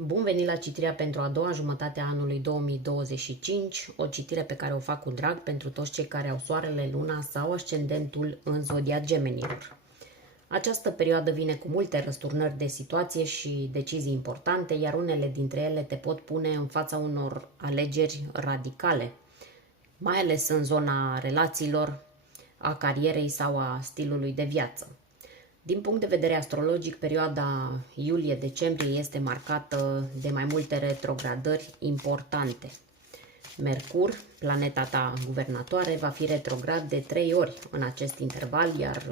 Bun venit la citirea pentru a doua jumătate a anului 2025, o citire pe care o fac cu drag pentru toți cei care au soarele, luna sau ascendentul în zodia Gemenilor. Această perioadă vine cu multe răsturnări de situație și decizii importante, iar unele dintre ele te pot pune în fața unor alegeri radicale, mai ales în zona relațiilor, a carierei sau a stilului de viață. Din punct de vedere astrologic, perioada iulie-decembrie este marcată de mai multe retrogradări importante. Mercur, planeta ta guvernatoare, va fi retrograd de 3 ori în acest interval, iar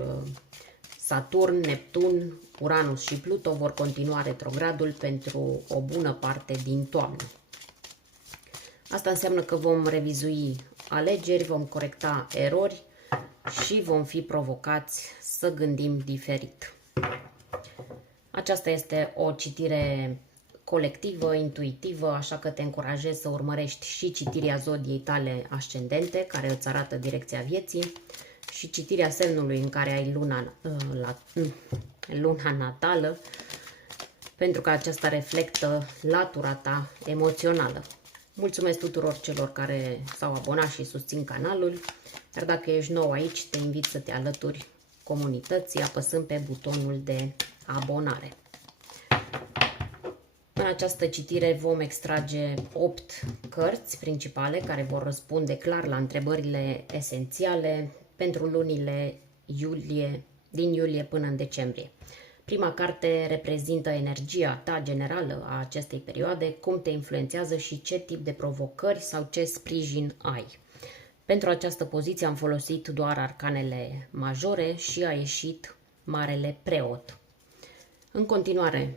Saturn, Neptun, Uranus și Pluto vor continua retrogradul pentru o bună parte din toamnă. Asta înseamnă că vom revizui alegeri, vom corecta erori și vom fi provocați să gândim diferit. Aceasta este o citire colectivă, intuitivă, așa că te încurajez să urmărești și citirea zodiei tale ascendente, care îți arată direcția vieții, și citirea semnului în care ai luna natală, pentru că aceasta reflectă latura ta emoțională. Mulțumesc tuturor celor care s-au abonat și susțin canalul, iar dacă ești nou aici, te invit să te alături comunității apăsând pe butonul de abonare. În această citire vom extrage 8 cărți principale care vor răspunde clar la întrebările esențiale pentru lunile din iulie până în decembrie. Prima carte reprezintă energia ta generală a acestei perioade, cum te influențează și ce tip de provocări sau ce sprijin ai. Pentru această poziție am folosit doar arcanele majore și a ieșit Marele Preot. În continuare,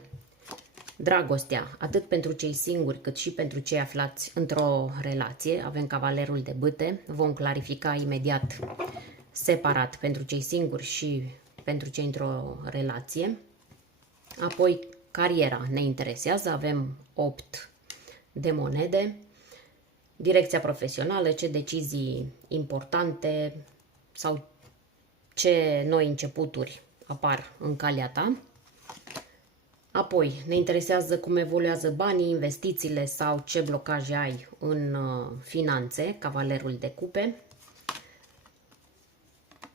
dragostea, atât pentru cei singuri cât și pentru cei aflați într-o relație. Avem Cavalerul de Bâte, vom clarifica imediat separat pentru cei singuri și pentru cei într-o relație. Apoi, cariera ne interesează, avem 8 de monede. Direcția profesională, ce decizii importante sau ce noi începuturi apar în calea ta. Apoi, ne interesează cum evoluează banii, investițiile sau ce blocaje ai în finanțe, Cavalerul de Cupe.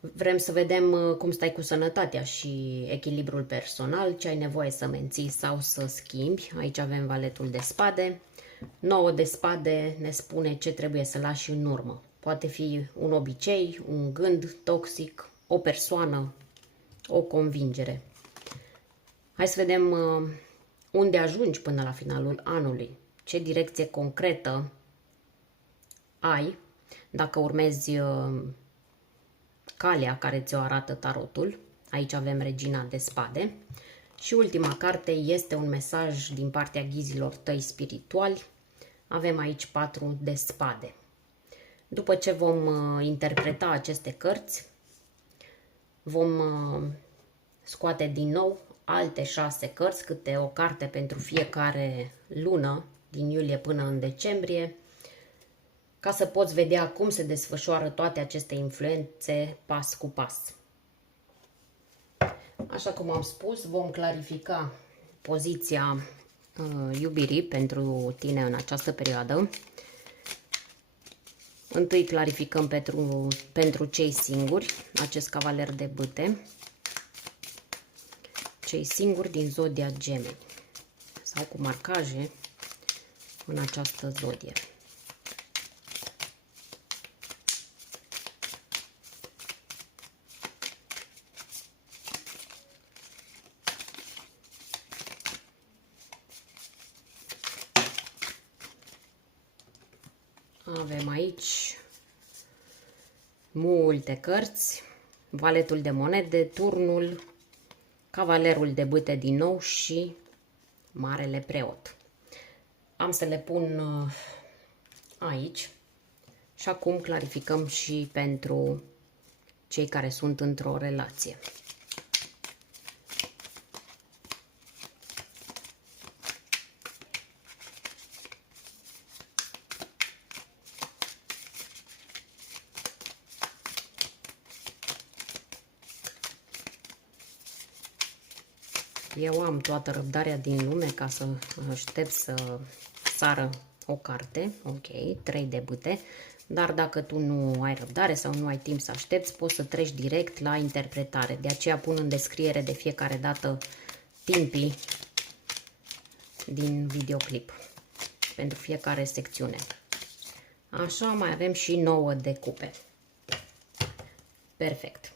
Vrem să vedem cum stai cu sănătatea și echilibrul personal, ce ai nevoie să menții sau să schimbi. Aici avem Valetul de Spade. 9 de spade ne spune ce trebuie să lași în urmă. Poate fi un obicei, un gând toxic, o persoană, o convingere. Hai să vedem unde ajungi până la finalul anului. Ce direcție concretă ai dacă urmezi calea care ți-o arată tarotul. Aici avem Regina de Spade. Și ultima carte este un mesaj din partea ghizilor tăi spirituali. Avem aici 4 de spade. După ce vom interpreta aceste cărți, vom scoate din nou alte 6 cărți, câte o carte pentru fiecare lună, din iulie până în decembrie, ca să poți vedea cum se desfășoară toate aceste influențe pas cu pas. Așa cum am spus, vom clarifica poziția iubirii pentru tine în această perioadă. Întâi clarificăm pentru cei singuri, acest Cavaler de Bâte, cei singuri din zodia Gemeni sau cu marcaje în această zodie. Avem aici multe cărți, Valetul de Monede, Turnul, Cavalerul de Bâte din nou și Marele Preot. Am să le pun aici și acum clarificăm și pentru cei care sunt într-o relație. Eu am toată răbdarea din lume ca să aștept să sară o carte. Ok, 3 de bâte. Dar dacă tu nu ai răbdare sau nu ai timp să aștepți, poți să treci direct la interpretare. De aceea pun în descriere de fiecare dată timpii din videoclip pentru fiecare secțiune. Așa, mai avem și 9 de cupe. Perfect.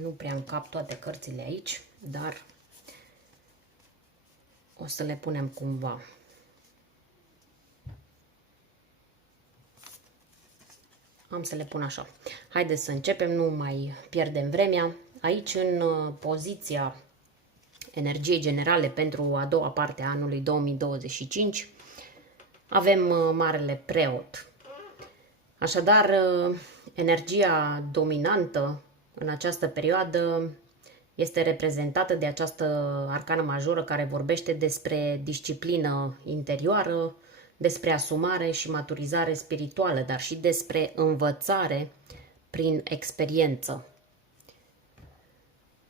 Nu prea încap toate cărțile aici, dar o să le punem cumva. Am să le pun așa. Haideți să începem, nu mai pierdem vremea. Aici, în poziția energiei generale pentru a doua parte a anului 2025, avem Marele Preot. Așadar, energia dominantă în această perioadă este reprezentată de această arcană majoră care vorbește despre disciplină interioară, despre asumare și maturizare spirituală, dar și despre învățare prin experiență.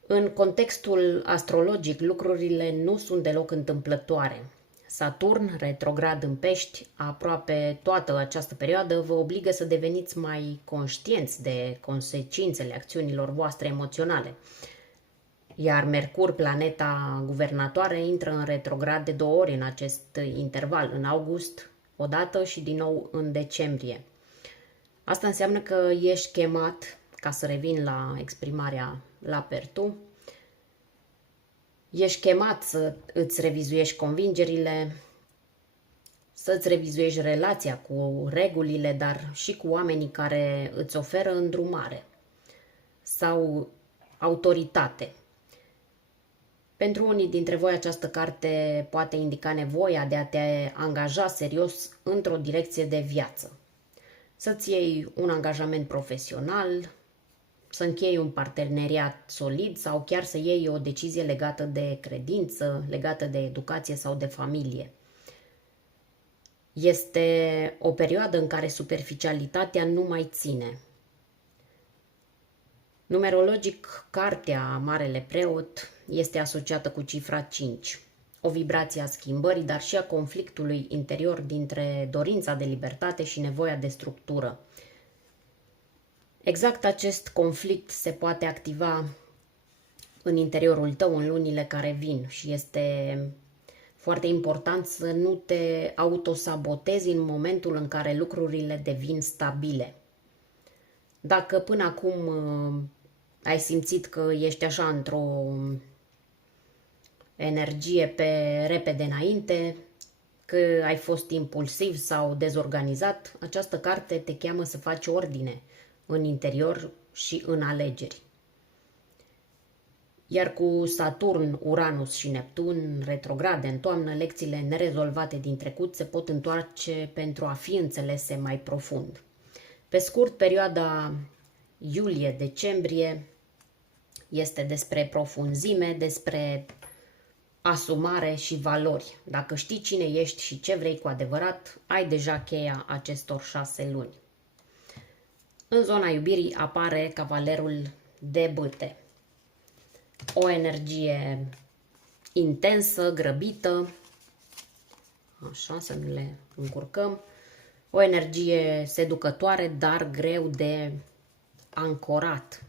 În contextul astrologic, lucrurile nu sunt deloc întâmplătoare. Saturn, retrograd în Pești, aproape toată această perioadă, vă obligă să deveniți mai conștienți de consecințele acțiunilor voastre emoționale. Iar Mercur, planeta guvernatoare, intră în retrograd de 2 ori în acest interval, în august odată și din nou în decembrie. Asta înseamnă că ești chemat, ca să revin la exprimarea la Pertu, ești chemat să îți revizuiești convingerile, să-ți revizuiești relația cu regulile, dar și cu oamenii care îți oferă îndrumare sau autoritate. Pentru unii dintre voi această carte poate indica nevoia de a te angaja serios într-o direcție de viață. Să-ți iei un angajament profesional, să închei un parteneriat solid sau chiar să iei o decizie legată de credință, legată de educație sau de familie. Este o perioadă în care superficialitatea nu mai ține. Numerologic, cartea Marele Preot este asociată cu cifra 5, o vibrație a schimbării, dar și a conflictului interior dintre dorința de libertate și nevoia de structură. Exact acest conflict se poate activa în interiorul tău în lunile care vin și este foarte important să nu te autosabotezi în momentul în care lucrurile devin stabile. Dacă până acum ai simțit că ești așa într-o energie pe repede înainte, că ai fost impulsiv sau dezorganizat, această carte te cheamă să faci ordine în interior și în alegeri. Iar cu Saturn, Uranus și Neptun retrograde în toamnă, lecțiile nerezolvate din trecut se pot întoarce pentru a fi înțelese mai profund. Pe scurt, perioada iulie-decembrie este despre profunzime, despre asumare și valori. Dacă știi cine ești și ce vrei cu adevărat, ai deja cheia acestor 6 luni. În zona iubirii apare Cavalerul de Bâte. O energie intensă, grăbită, așa să nu le încurcăm, o energie seducătoare, dar greu de ancorat.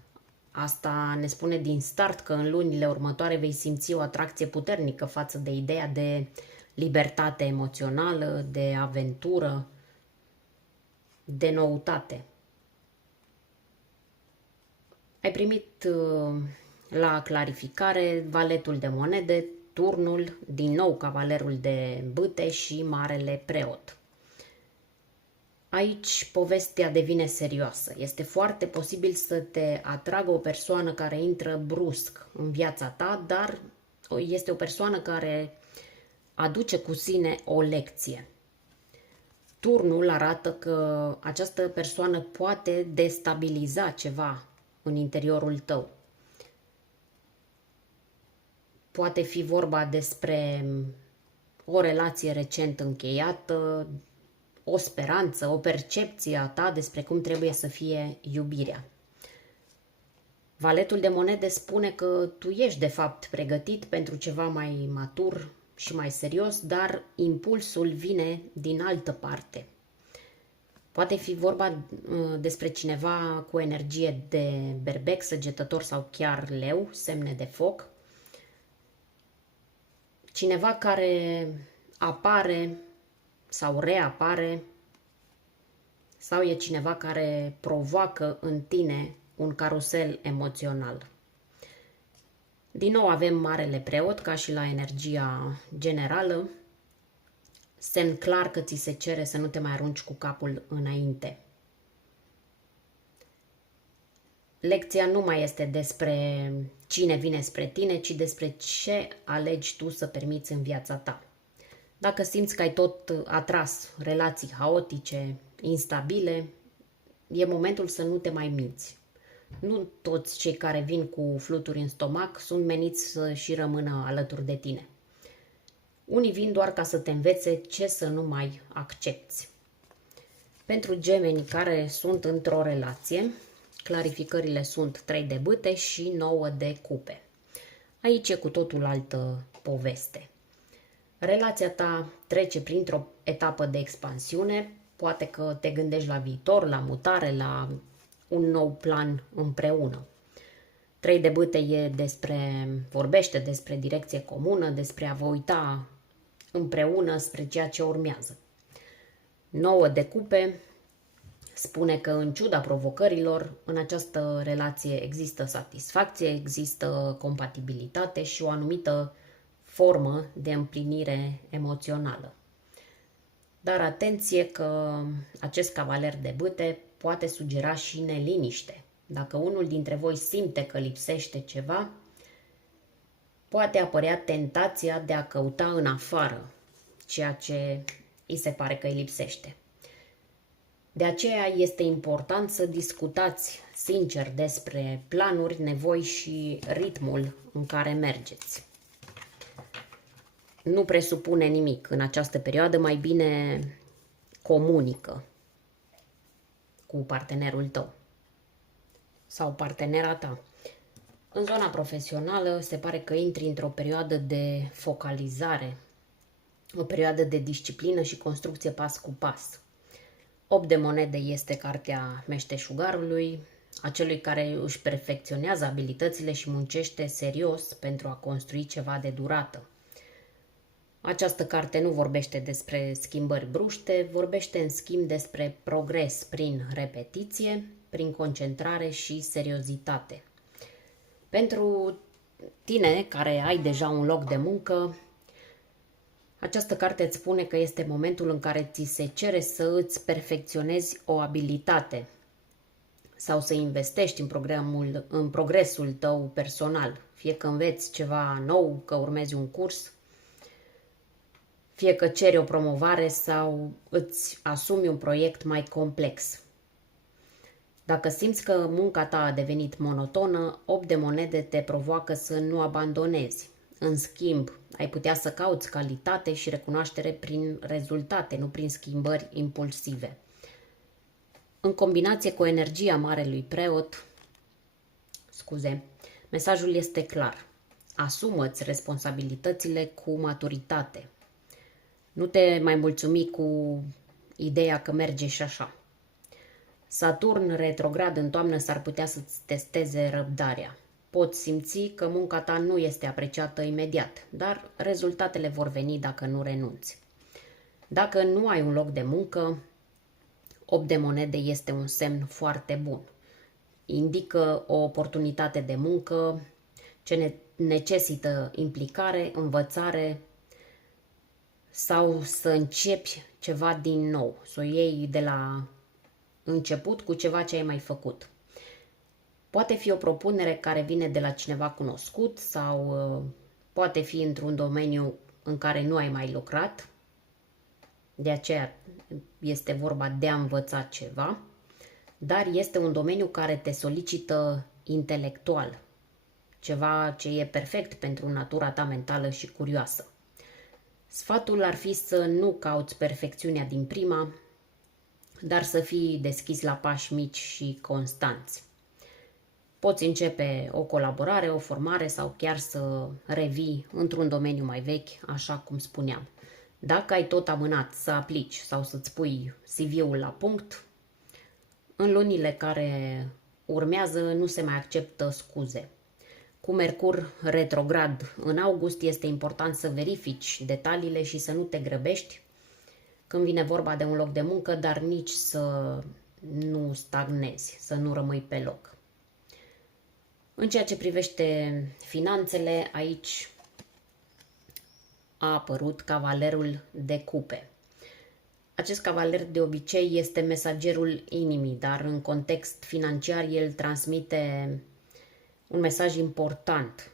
Asta ne spune din start că în lunile următoare vei simți o atracție puternică față de ideea de libertate emoțională, de aventură, de noutate. Ai primit la clarificare Valetul de monede, Turnul, din nou Cavalerul de Bâte și Marele Preot. Aici povestea devine serioasă. Este foarte posibil să te atragă o persoană care intră brusc în viața ta, dar este o persoană care aduce cu sine o lecție. Turnul arată că această persoană poate destabiliza ceva în interiorul tău. Poate fi vorba despre o relație recent încheiată, o speranță, o percepție a ta despre cum trebuie să fie iubirea. Valetul de monede spune că tu ești de fapt pregătit pentru ceva mai matur și mai serios, dar impulsul vine din altă parte. Poate fi vorba despre cineva cu energie de berbec, săgetător sau chiar leu, semne de foc. Cineva care apare sau reapare, sau e cineva care provoacă în tine un carusel emoțional. Din nou avem Marele Preot, ca și la energia generală, semn clar că ți se cere să nu te mai arunci cu capul înainte. Lecția nu mai este despre cine vine spre tine, ci despre ce alegi tu să permiți în viața ta. Dacă simți că ai tot atras relații haotice, instabile, e momentul să nu te mai minți. Nu toți cei care vin cu fluturi în stomac sunt meniți să și rămână alături de tine. Unii vin doar ca să te învețe ce să nu mai accepti. Pentru gemenii care sunt într-o relație, clarificările sunt 3 de bâte și 9 de cupe. Aici e cu totul altă poveste. Relația ta trece printr-o etapă de expansiune, poate că te gândești la viitor, la mutare, la un nou plan împreună. 3 de bâte vorbește despre direcție comună, despre a vă uita împreună spre ceea ce urmează. 9 de cupe spune că în ciuda provocărilor, în această relație există satisfacție, există compatibilitate și o anumită formă de împlinire emoțională. Dar atenție că acest cavaler de bâte poate sugera și neliniște. Dacă unul dintre voi simte că lipsește ceva, poate apărea tentația de a căuta în afară ceea ce îi se pare că îi lipsește. De aceea este important să discutați sincer despre planuri, nevoi și ritmul în care mergeți. Nu presupune nimic în această perioadă, mai bine comunică cu partenerul tău sau partenera ta. În zona profesională se pare că intri într-o perioadă de focalizare, o perioadă de disciplină și construcție pas cu pas. 8 de monede este cartea meșteșugarului, acelui care își perfecționează abilitățile și muncește serios pentru a construi ceva de durată. Această carte nu vorbește despre schimbări bruște, vorbește în schimb despre progres prin repetiție, prin concentrare și seriozitate. Pentru tine care ai deja un loc de muncă, această carte îți spune că este momentul în care ți se cere să îți perfecționezi o abilitate sau să investești în progresul tău personal, fie că înveți ceva nou, că urmezi un curs, fie că ceri o promovare sau îți asumi un proiect mai complex. Dacă simți că munca ta a devenit monotonă, 8 de monede te provoacă să nu abandonezi. În schimb, ai putea să cauți calitate și recunoaștere prin rezultate, nu prin schimbări impulsive. În combinație cu energia Marelui Preot, mesajul este clar. Asumă-ți responsabilitățile cu maturitate. Nu te mai mulțumi cu ideea că merge și așa. Saturn retrograd în toamnă s-ar putea să-ți testeze răbdarea. Poți simți că munca ta nu este apreciată imediat, dar rezultatele vor veni dacă nu renunți. Dacă nu ai un loc de muncă, 8 de monede este un semn foarte bun. Indică o oportunitate de muncă ce necesită implicare, învățare sau să începi ceva din nou, să o iei de la început cu ceva ce ai mai făcut. Poate fi o propunere care vine de la cineva cunoscut sau poate fi într-un domeniu în care nu ai mai lucrat. De aceea este vorba de a învăța ceva, dar este un domeniu care te solicită intelectual, ceva ce e perfect pentru natura ta mentală și curioasă. Sfatul ar fi să nu cauți perfecțiunea din prima, dar să fii deschis la pași mici și constanți. Poți începe o colaborare, o formare sau chiar să revii într-un domeniu mai vechi, așa cum spuneam. Dacă ai tot amânat să aplici sau să-ți pui CV-ul la punct, în lunile care urmează nu se mai acceptă scuze. Cu Mercur retrograd în august este important să verifici detaliile și să nu te grăbești când vine vorba de un loc de muncă, dar nici să nu stagnezi, să nu rămâi pe loc. În ceea ce privește finanțele, aici a apărut cavalerul de cupe. Acest cavaler de obicei este mesagerul inimii, dar în context financiar el transmite un mesaj important,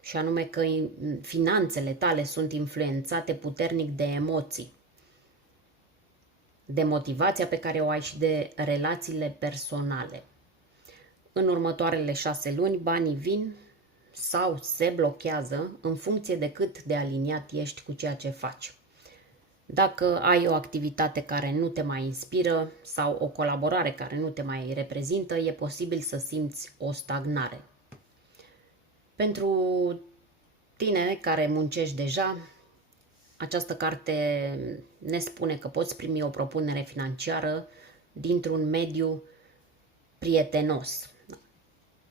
și anume că finanțele tale sunt influențate puternic de emoții, de motivația pe care o ai și de relațiile personale. În următoarele 6 luni, banii vin sau se blochează în funcție de cât de aliniat ești cu ceea ce faci. Dacă ai o activitate care nu te mai inspiră sau o colaborare care nu te mai reprezintă, e posibil să simți o stagnare. Pentru tine care muncești deja, această carte ne spune că poți primi o propunere financiară dintr-un mediu prietenos,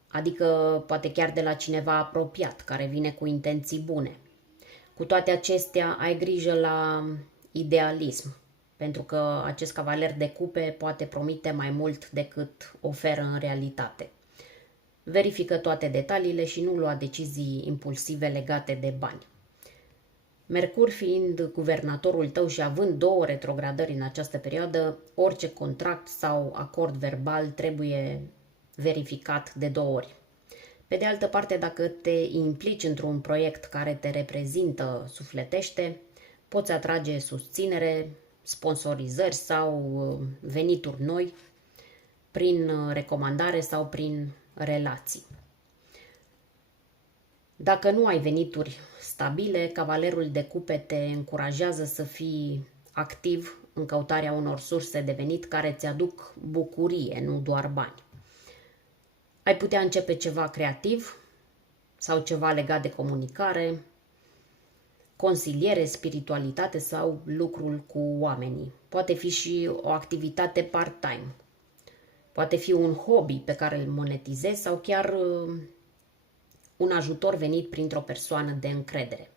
adică poate chiar de la cineva apropiat, care vine cu intenții bune. Cu toate acestea, ai grijă la idealism, pentru că acest cavaler de cupe poate promite mai mult decât oferă în realitate. Verifică toate detaliile și nu lua decizii impulsive legate de bani. Mercur fiind guvernatorul tău și având 2 retrogradări în această perioadă, orice contract sau acord verbal trebuie verificat de 2 ori. Pe de altă parte, dacă te implici într-un proiect care te reprezintă sufletește, poți atrage susținere, sponsorizări sau venituri noi prin recomandare sau prin relații. Dacă nu ai venituri stabile, cavalerul de cupe te încurajează să fii activ în căutarea unor surse de venit care îți aduc bucurie, nu doar bani. Ai putea începe ceva creativ sau ceva legat de comunicare, consiliere, spiritualitate sau lucrul cu oamenii. Poate fi și o activitate part-time. Poate fi un hobby pe care îl monetizezi sau chiar un ajutor venit printr-o persoană de încredere.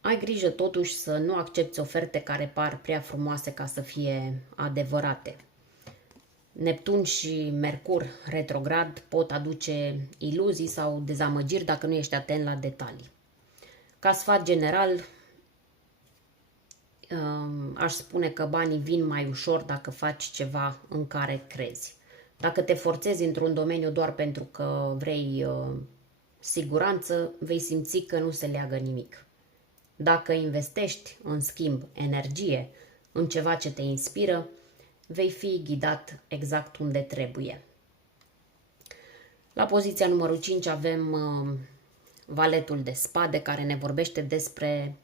Ai grijă totuși să nu accepti oferte care par prea frumoase ca să fie adevărate. Neptun și Mercur retrograd pot aduce iluzii sau dezamăgiri dacă nu ești atent la detalii. Ca sfat general, aș spune că banii vin mai ușor dacă faci ceva în care crezi. Dacă te forțezi într-un domeniu doar pentru că vrei siguranță, vei simți că nu se leagă nimic. Dacă investești, în schimb, energie în ceva ce te inspiră, vei fi ghidat exact unde trebuie. La poziția numărul 5 avem valetul de spade, care ne vorbește despre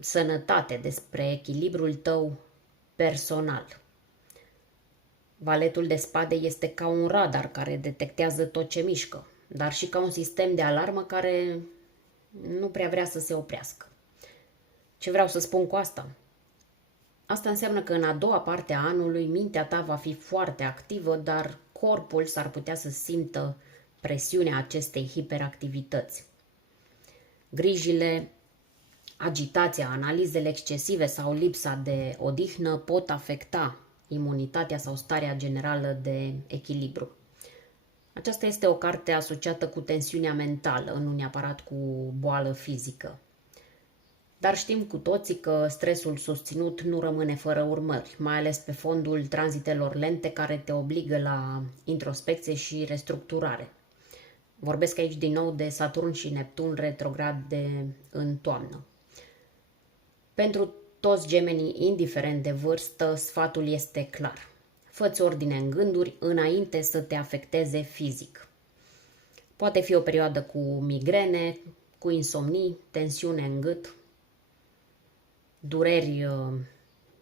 sănătate, despre echilibrul tău personal. Valetul de spade este ca un radar care detectează tot ce mișcă, dar și ca un sistem de alarmă care nu prea vrea să se oprească. Ce vreau să spun cu asta? Asta înseamnă că în a doua parte a anului mintea ta va fi foarte activă, dar corpul s-ar putea să simtă presiunea acestei hiperactivități. Grijile, agitația, analizele excesive sau lipsa de odihnă pot afecta imunitatea sau starea generală de echilibru. Aceasta este o carte asociată cu tensiunea mentală, nu neapărat cu boală fizică. Dar știm cu toții că stresul susținut nu rămâne fără urmări, mai ales pe fondul tranzitelor lente care te obligă la introspecție și restructurare. Vorbesc aici din nou de Saturn și Neptun retrograd în toamnă. Pentru toți gemenii, indiferent de vârstă, sfatul este clar. Fă-ți ordine în gânduri înainte să te afecteze fizic. Poate fi o perioadă cu migrene, cu insomnii, tensiune în gât, dureri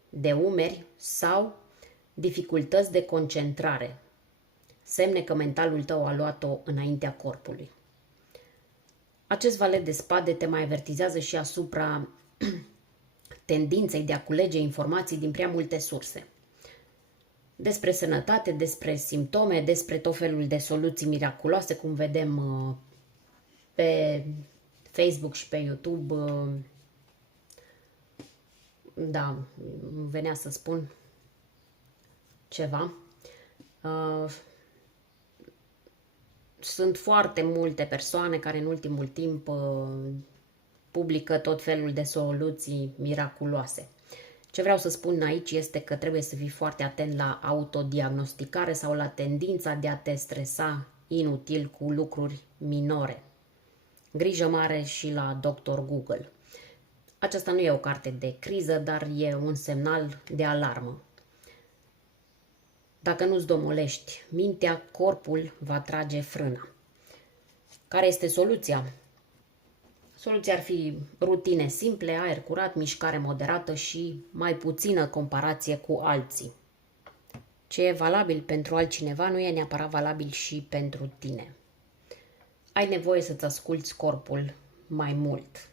de umeri sau dificultăți de concentrare semne că mentalul tău a luat-o înaintea corpului. Acest valet de spade te mai avertizează și asupra tendinței de a culege informații din prea multe surse. Despre sănătate, despre simptome, despre tot felul de soluții miraculoase, cum vedem pe Facebook și pe YouTube. Da, venea să spun ceva. Sunt foarte multe persoane care în ultimul timp publică tot felul de soluții miraculoase. Ce vreau să spun aici este că trebuie să fii foarte atent la autodiagnosticare sau la tendința de a te stresa inutil cu lucruri minore. Grijă mare și la Dr. Google. Aceasta nu e o carte de criză, dar e un semnal de alarmă. Dacă nu-ți domolești mintea, corpul va trage frâna. Care este soluția? Soluția ar fi rutine simple, aer curat, mișcare moderată și mai puțină comparație cu alții. Ce e valabil pentru altcineva nu e neapărat valabil și pentru tine. Ai nevoie să-ți asculți corpul mai mult.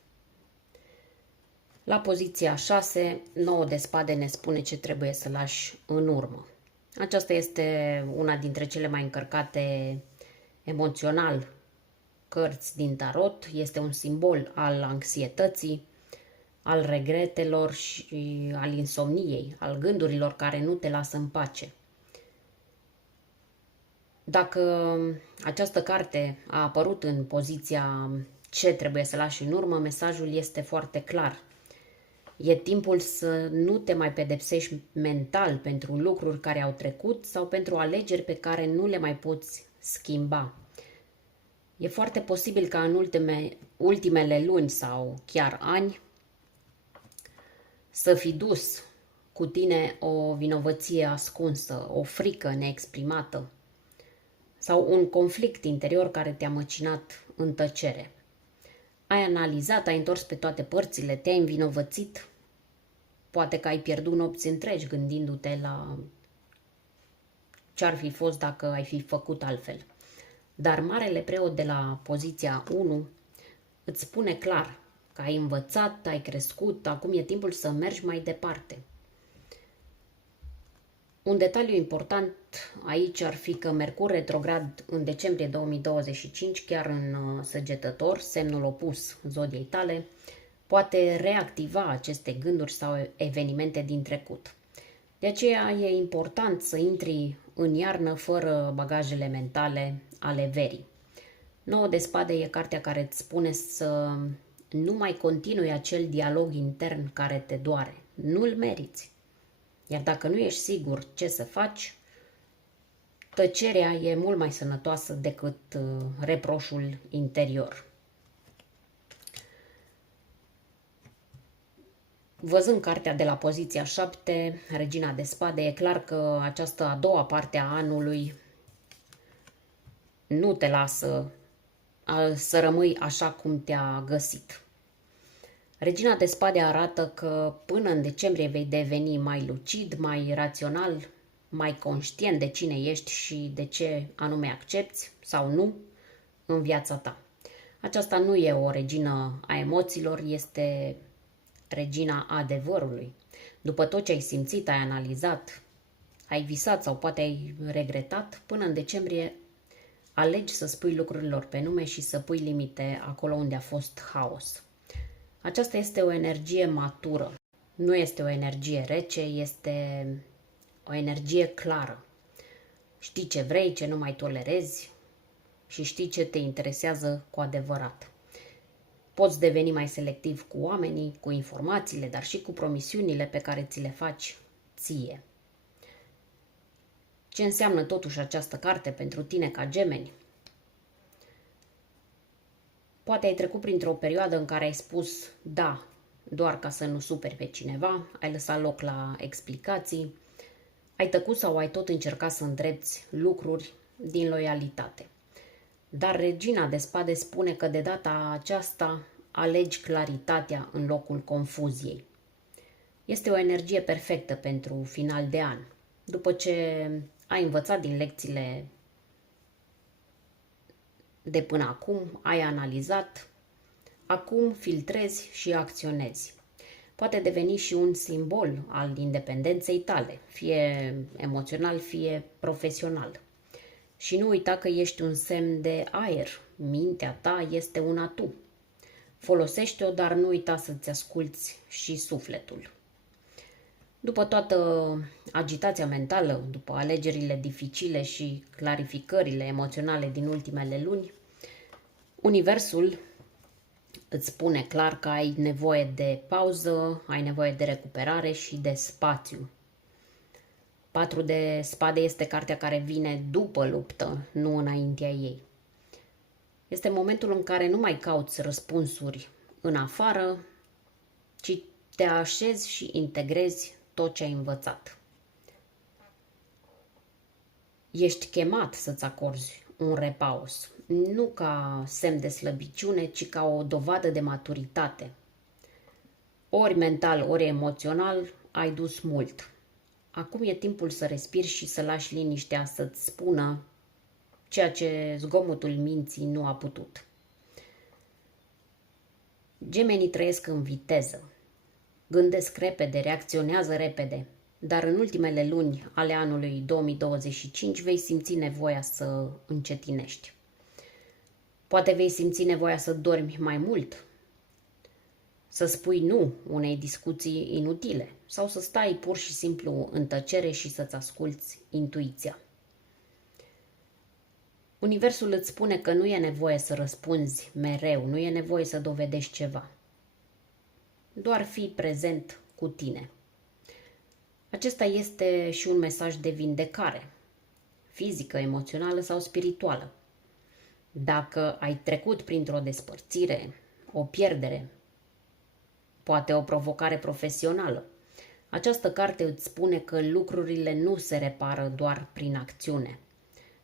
La poziția 6, 9 de spade ne spune ce trebuie să lași în urmă. Aceasta este una dintre cele mai încărcate emoțional cărți din tarot. Este un simbol al anxietății, al regretelor și al insomniei, al gândurilor care nu te lasă în pace. Dacă această carte a apărut în poziția ce trebuie să lași în urmă, mesajul este foarte clar. E timpul să nu te mai pedepsești mental pentru lucruri care au trecut sau pentru alegeri pe care nu le mai poți schimba. E foarte posibil ca în ultimele luni sau chiar ani să fi dus cu tine o vinovăție ascunsă, o frică neexprimată sau un conflict interior care te-a măcinat în tăcere. Ai analizat, ai întors pe toate părțile, te-ai învinovățit. Poate că ai pierdut nopți întregi gândindu-te la ce-ar fi fost dacă ai fi făcut altfel. Dar Marele Preot de la poziția 1 îți spune clar că ai învățat, ai crescut, acum e timpul să mergi mai departe. Un detaliu important aici ar fi că Mercur retrograd în decembrie 2025, chiar în Săgetător, semnul opus zodiei tale, poate reactiva aceste gânduri sau evenimente din trecut. De aceea e important să intri în iarnă fără bagajele mentale ale verii. 9 de spade e cartea care îți spune să nu mai continui acel dialog intern care te doare. Nu-l meriți. Iar dacă nu ești sigur ce să faci, tăcerea e mult mai sănătoasă decât reproșul interior. Văzând cartea de la poziția 7, Regina de Spade, e clar că această a doua parte a anului nu te lasă să rămâi așa cum te-a găsit. Regina de Spade arată că până în decembrie vei deveni mai lucid, mai rațional, mai conștient de cine ești și de ce anume accepți sau nu în viața ta. Aceasta nu e o regină a emoțiilor, este regina adevărului. După tot ce ai simțit, ai analizat, ai visat sau poate ai regretat, până în decembrie alegi să spui lucrurilor pe nume și să pui limite acolo unde a fost haos. Aceasta este o energie matură. Nu este o energie rece, este o energie clară. Știi ce vrei, ce nu mai tolerezi și știi ce te interesează cu adevărat. Poți deveni mai selectiv cu oamenii, cu informațiile, dar și cu promisiunile pe care ți le faci ție. Ce înseamnă totuși această carte pentru tine ca gemeni? Poate ai trecut printr-o perioadă în care ai spus da, doar ca să nu superi pe cineva, ai lăsat loc la explicații, ai tăcut sau ai tot încercat să îndrepți lucruri din loialitate. Dar Regina de Spade spune că de data aceasta alegi claritatea în locul confuziei. Este o energie perfectă pentru final de an. După ce ai învățat din lecțiile de până acum, ai analizat, acum filtrezi și acționezi. Poate deveni și un simbol al independenței tale, fie emoțional, fie profesional. Și nu uita că ești un semn de aer, mintea ta este una tu. Folosește-o, dar nu uita să-ți asculți și sufletul. După toată agitația mentală, după alegerile dificile și clarificările emoționale din ultimele luni, Universul îți spune clar că ai nevoie de pauză, ai nevoie de recuperare și de spațiu. 4 de spade este cartea care vine după luptă, nu înaintea ei. Este momentul în care nu mai cauți răspunsuri în afară, ci te așezi și integrezi tot ce ai învățat. Ești chemat să-ți acorzi un repaus, nu ca semn de slăbiciune, ci ca o dovadă de maturitate. Ori mental, ori emoțional, ai dus mult. Acum e timpul să respiri și să lași liniștea să-ți spună ceea ce zgomotul minții nu a putut. Gemenii trăiesc în viteză. Gândesc repede, reacționează repede, dar în ultimele luni ale anului 2025 vei simți nevoia să încetinești. Poate vei simți nevoia să dormi mai mult, să spui nu unei discuții inutile sau să stai pur și simplu în tăcere și să-ți asculți intuiția. Universul îți spune că nu e nevoie să răspunzi mereu, nu e nevoie să dovedești ceva. Doar fii prezent cu tine. Acesta este și un mesaj de vindecare, fizică, emoțională sau spirituală. Dacă ai trecut printr-o despărțire, o pierdere, poate o provocare profesională, această carte îți spune că lucrurile nu se repară doar prin acțiune.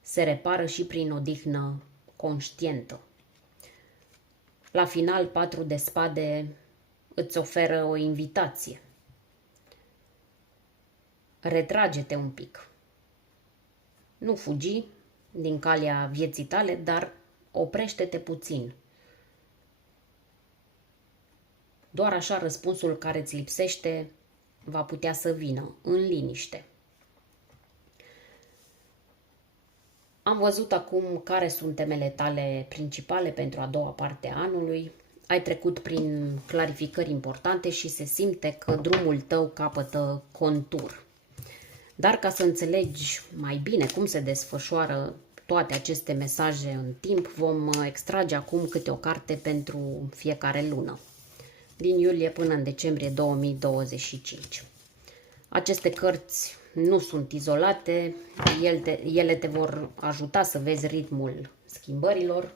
Se repară și prin odihnă conștientă. La final, 4 de spade îți oferă o invitație. Retrage-te un pic. Nu fugi din calea vieții tale, dar oprește-te puțin. Doar așa răspunsul care îți lipsește va putea să vină în liniște. Am văzut acum care sunt temele tale principale pentru a doua parte a anului. Ai trecut prin clarificări importante și se simte că drumul tău capătă contur. Dar ca să înțelegi mai bine cum se desfășoară toate aceste mesaje în timp, vom extrage acum câte o carte pentru fiecare lună, din iulie până în decembrie 2025. Aceste cărți nu sunt izolate, ele te vor ajuta să vezi ritmul schimbărilor,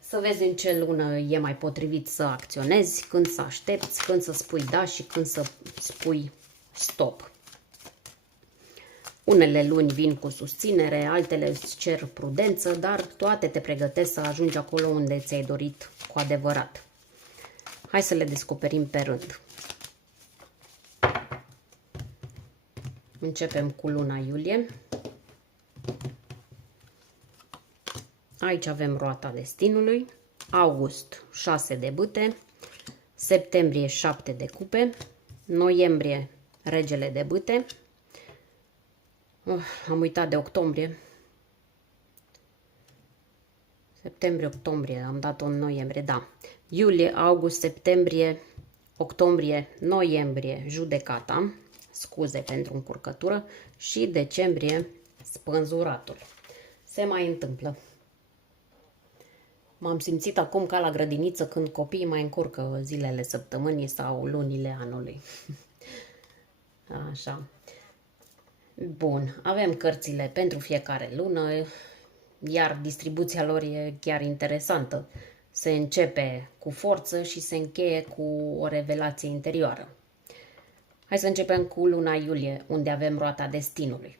să vezi în ce lună e mai potrivit să acționezi, când să aștepți, când să spui da și când să spui stop. Unele luni vin cu susținere, altele îți cer prudență, dar toate te pregătesc să ajungi acolo unde ți-ai dorit cu adevărat. Hai să le descoperim pe rând. Începem cu luna iulie. Aici avem roata destinului. August 6 de bâte. Septembrie 7 de cupe. Noiembrie regele de bâte. Am uitat de octombrie. Septembrie-octombrie, am dat-o în noiembrie, da. Iulie, august, septembrie, octombrie, noiembrie, judecata, scuze pentru încurcătură, și decembrie, spânzuratul. Se mai întâmplă. M-am simțit acum ca la grădiniță când copiii mai încurcă zilele săptămânii sau lunile anului. Așa. Bun, avem cărțile pentru fiecare lună, iar distribuția lor e chiar interesantă. Se începe cu forță și se încheie cu o revelație interioară. Hai să începem cu luna iulie, unde avem roata destinului.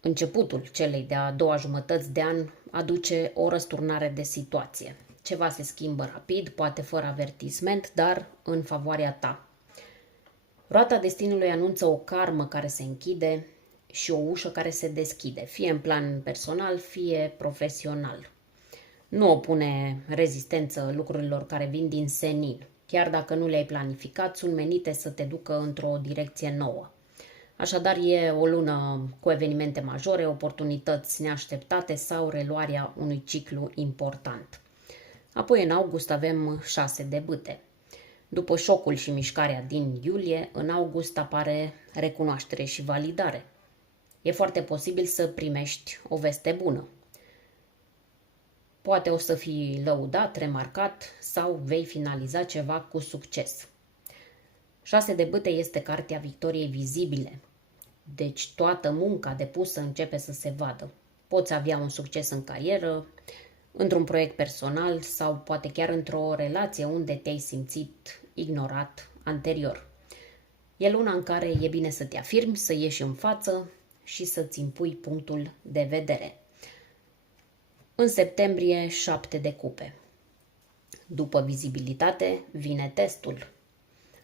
Începutul celei de-a doua jumătăți de an aduce o răsturnare de situație. Ceva se schimbă rapid, poate fără avertisment, dar în favoarea ta. Roata destinului anunță o karmă care se închide și o ușă care se deschide, fie în plan personal, fie profesional. Nu opune rezistență lucrurilor care vin din senin. Chiar dacă nu le-ai planificat, sunt menite să te ducă într-o direcție nouă. Așadar, e o lună cu evenimente majore, oportunități neașteptate sau reluarea unui ciclu important. Apoi, în august, avem 6 de bâte. După șocul și mișcarea din iulie, în august apare recunoaștere și validare. E foarte posibil să primești o veste bună. Poate o să fii lăudat, remarcat sau vei finaliza ceva cu succes. 6 de bâte este cartea victoriei vizibile. Deci toată munca depusă începe să se vadă. Poți avea un succes în carieră, într-un proiect personal sau poate chiar într-o relație unde te-ai simțit ignorat anterior. E luna în care e bine să te afirmi, să ieși în față și să-ți impui punctul de vedere. În septembrie, 7 de cupe. După vizibilitate vine testul.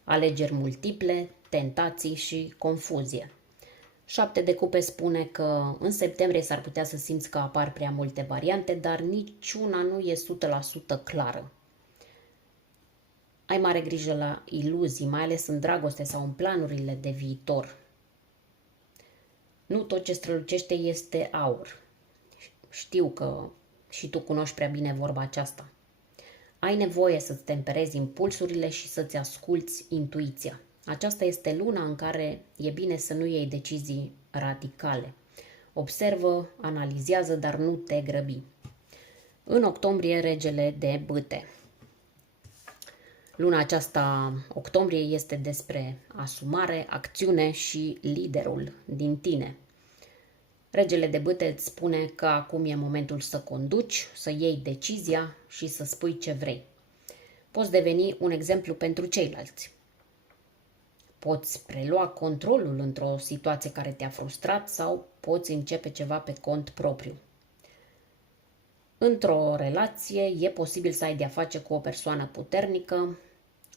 Alegeri multiple, tentații și confuzie. 7 de cupe spune că în septembrie s-ar putea să simți că apar prea multe variante, dar niciuna nu e 100% clară. Ai mare grijă la iluzii, mai ales în dragoste sau în planurile de viitor. Nu tot ce strălucește este aur. Știu că și tu cunoști prea bine vorba aceasta. Ai nevoie să-ți temperezi impulsurile și să-ți asculți intuiția. Aceasta este luna în care e bine să nu iei decizii radicale. Observă, analizează, dar nu te grăbi. În octombrie, regele de bâte. Luna aceasta, octombrie, este despre asumare, acțiune și liderul din tine. Regele de bâte îți spune că acum e momentul să conduci, să iei decizia și să spui ce vrei. Poți deveni un exemplu pentru ceilalți. Poți prelua controlul într-o situație care te-a frustrat sau poți începe ceva pe cont propriu. Într-o relație e posibil să ai de-a face cu o persoană puternică,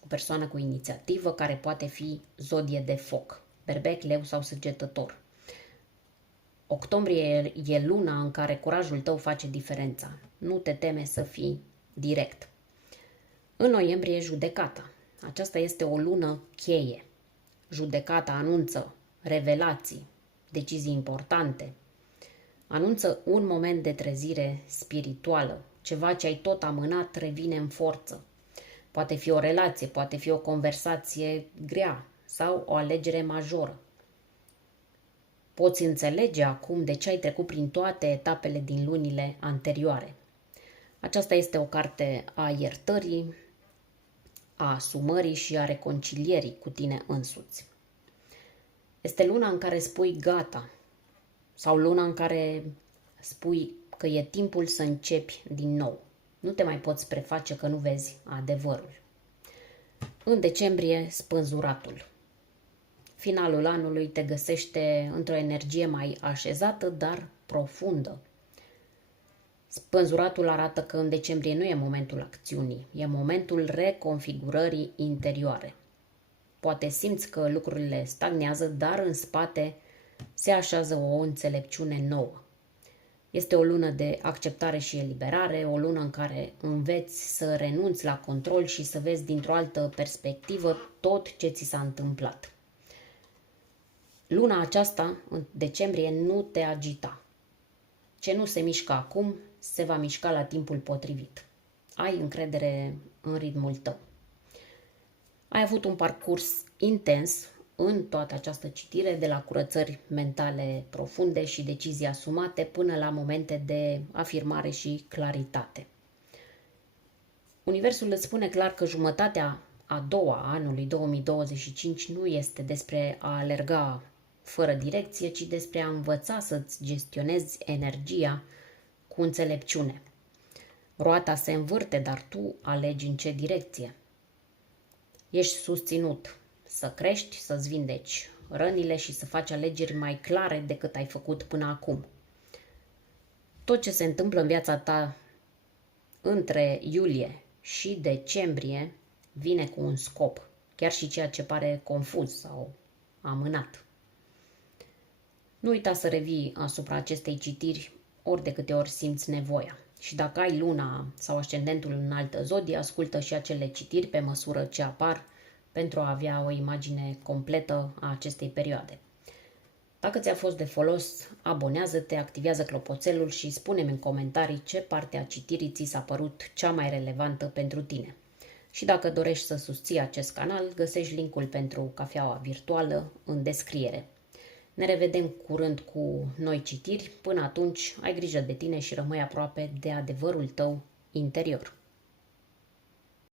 o persoană cu inițiativă care poate fi zodie de foc, berbec, leu sau săgetător. Octombrie e luna în care curajul tău face diferența. Nu te teme să fii direct. În noiembrie, judecata. Aceasta este o lună cheie. Judecata anunță revelații, decizii importante. Anunță un moment de trezire spirituală. Ceva ce ai tot amânat revine în forță. Poate fi o relație, poate fi o conversație grea sau o alegere majoră. Poți înțelege acum de ce ai trecut prin toate etapele din lunile anterioare. Aceasta este o carte a iertării, a asumării și a reconcilierii cu tine însuți. Este luna în care spui gata sau luna în care spui că e timpul să începi din nou. Nu te mai poți preface că nu vezi adevărul. În decembrie, spânzuratul. Finalul anului te găsește într-o energie mai așezată, dar profundă. Spânzuratul arată că în decembrie nu e momentul acțiunii, e momentul reconfigurării interioare. Poate simți că lucrurile stagnează, dar în spate se așează o înțelepciune nouă. Este o lună de acceptare și eliberare, o lună în care înveți să renunți la control și să vezi dintr-o altă perspectivă tot ce ți s-a întâmplat. Luna aceasta, în decembrie, nu te agita. Ce nu se mișcă acum, se va mișca la timpul potrivit. Ai încredere în ritmul tău. Ai avut un parcurs intens în toată această citire, de la curățări mentale profunde și decizii asumate până la momente de afirmare și claritate. Universul îți spune clar că jumătatea a doua a anului 2025 nu este despre a alerga fără direcție, ci despre a învăța să-ți gestionezi energia cu înțelepciune. Roata se învârte, dar tu alegi în ce direcție. Ești susținut să crești, să-ți vindeci rănile și să faci alegeri mai clare decât ai făcut până acum. Tot ce se întâmplă în viața ta între iulie și decembrie vine cu un scop, chiar și ceea ce pare confuz sau amânat. Nu uita să revii asupra acestei citiri ori de câte ori simți nevoia. Și dacă ai luna sau ascendentul în altă zodie, ascultă și acele citiri pe măsură ce apar pentru a avea o imagine completă a acestei perioade. Dacă ți-a fost de folos, abonează-te, activează clopoțelul și spune-mi în comentarii ce parte a citirii ți s-a părut cea mai relevantă pentru tine. Și dacă dorești să susții acest canal, găsești linkul pentru cafeaua virtuală în descriere. Ne revedem curând cu noi citiri. Până atunci, ai grijă de tine și rămâi aproape de adevărul tău interior.